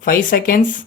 5 seconds.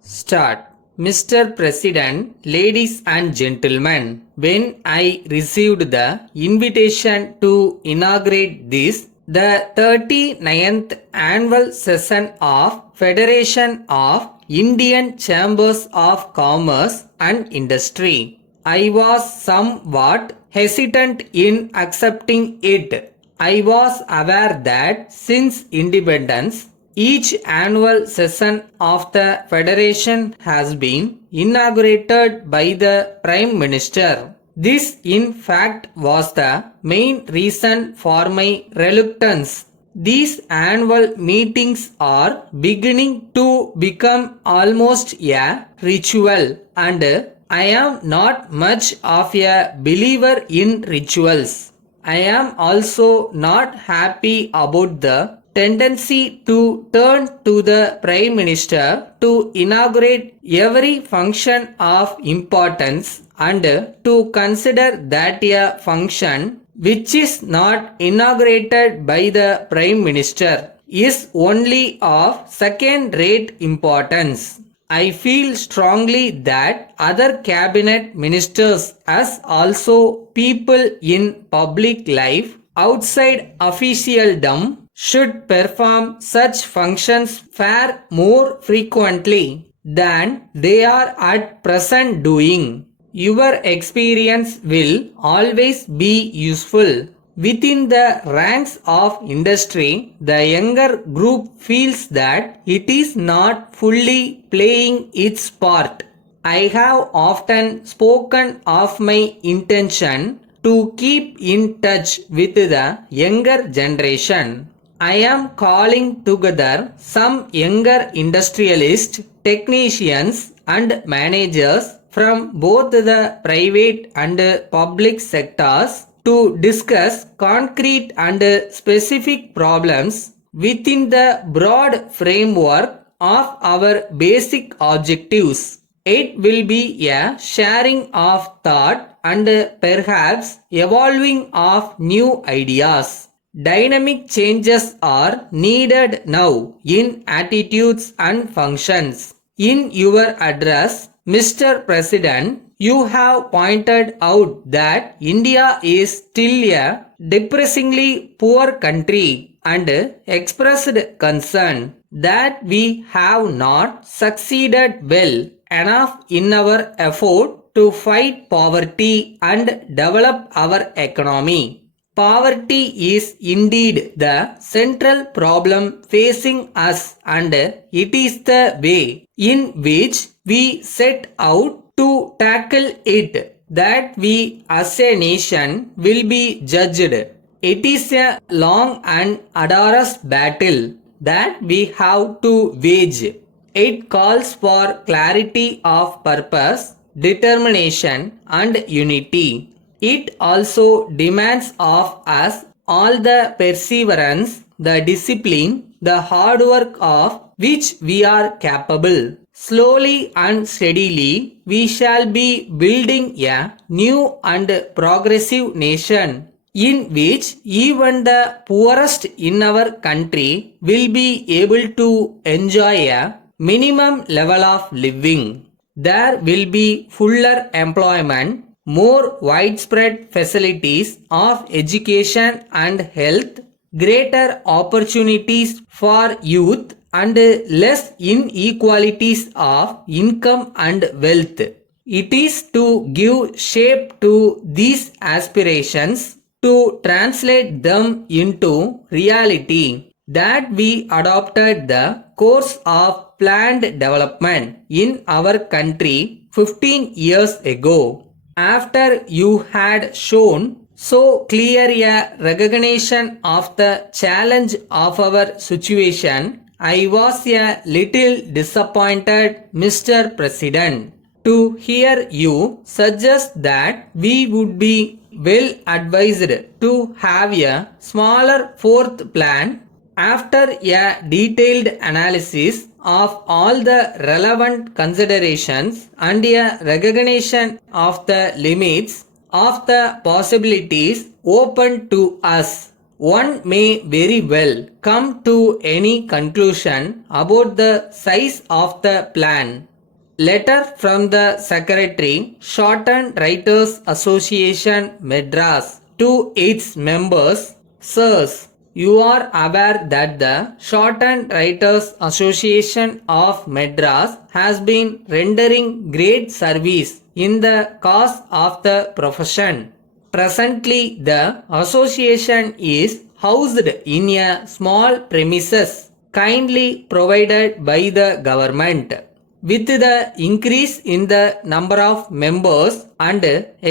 Start. Mr. President, ladies and gentlemen, when I received the invitation to inaugurate this, the 39th annual session of Federation of Indian Chambers of Commerce and Industry, I was somewhat hesitant in accepting it. I was aware that since independence, each annual session of the Federation has been inaugurated by the Prime Minister. This, in fact, was the main reason for my reluctance. These annual meetings are beginning to become almost a ritual, and I am not much of a believer in rituals. I am also not happy about the tendency to turn to the Prime Minister to inaugurate every function of importance and to consider that a function which is not inaugurated by the Prime Minister is only of second-rate importance. I feel strongly that other cabinet ministers as also people in public life outside officialdom should perform such functions far more frequently than they are at present doing. Your experience will always be useful. Within the ranks of industry, the younger group feels that it is not fully playing its part. I have often spoken of my intention to keep in touch with the younger generation. I am calling together some younger industrialists, technicians, and managers from both the private and public sectors to discuss concrete and specific problems within the broad framework of our basic objectives. It will be a sharing of thought and perhaps evolving of new ideas. Dynamic changes are needed now in attitudes and functions. In your address, Mr. President, you have pointed out that India is still a depressingly poor country and expressed concern that we have not succeeded well enough in our effort to fight poverty and develop our economy. Poverty is indeed the central problem facing us, and it is the way in which we set out to tackle it that we as a nation will be judged. It is a long and arduous battle that we have to wage. It calls for clarity of purpose, determination, and unity. It also demands of us all the perseverance, the discipline, the hard work of which we are capable. Slowly and steadily, we shall be building a new and progressive nation in which even the poorest in our country will be able to enjoy a minimum level of living. There will be fuller employment, more widespread facilities of education and health, greater opportunities for youth, and less inequalities of income and wealth. It is to give shape to these aspirations, to translate them into reality, that we adopted the course of planned development in our country 15 years ago. After you had shown so clear a recognition of the challenge of our situation, I was a little disappointed, Mr. President, to hear you suggest that we would be well advised to have a smaller fourth plan. After a detailed analysis of all the relevant considerations and a recognition of the limits of the possibilities open to us, one may very well come to any conclusion about the size of the plan. Letter from the Secretary, Shorthand Writers Association, Madras, to its members. Sirs, you are aware that the Shorthand Writers Association of Madras has been rendering great service in the cause of the profession. Presently, the association is housed in a small premises kindly provided by the government. With the increase in the number of members and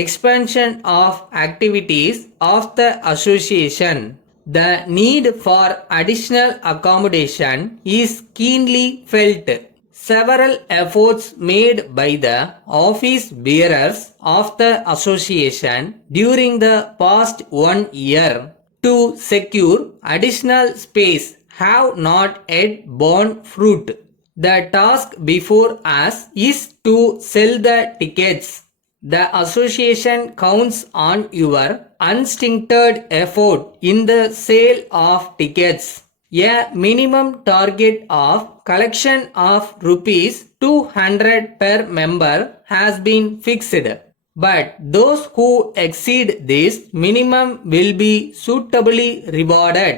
expansion of activities of the association, the need for additional accommodation is keenly felt. Several efforts made by the office bearers of the association during the past 1 year to secure additional space have not yet borne fruit. The task before us is to sell the tickets. The association counts on your unstinted effort in the sale of tickets. A minimum target of collection of rupees 200 per member has been fixed, but those who exceed this minimum will be suitably rewarded.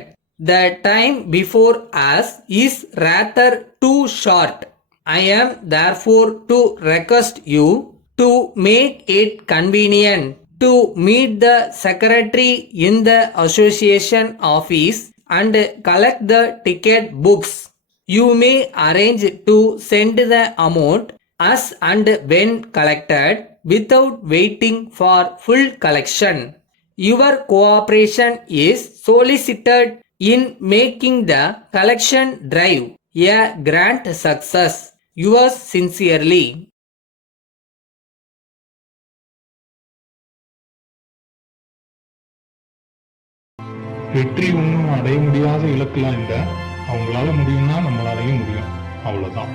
The time before us is rather too short. I am therefore to request you to make it convenient to meet the secretary in the association office and collect the ticket books. You may arrange to send the amount as and when collected without waiting for full collection. Your cooperation is solicited in making the collection drive a grand success. Yours sincerely. வெற்றி ஒன்றும் அடைய முடியாத இலக்குலாம் இல்லை. அவங்களால முடியும்னா நம்மளாலையும் முடியும். அவ்வளோதான்.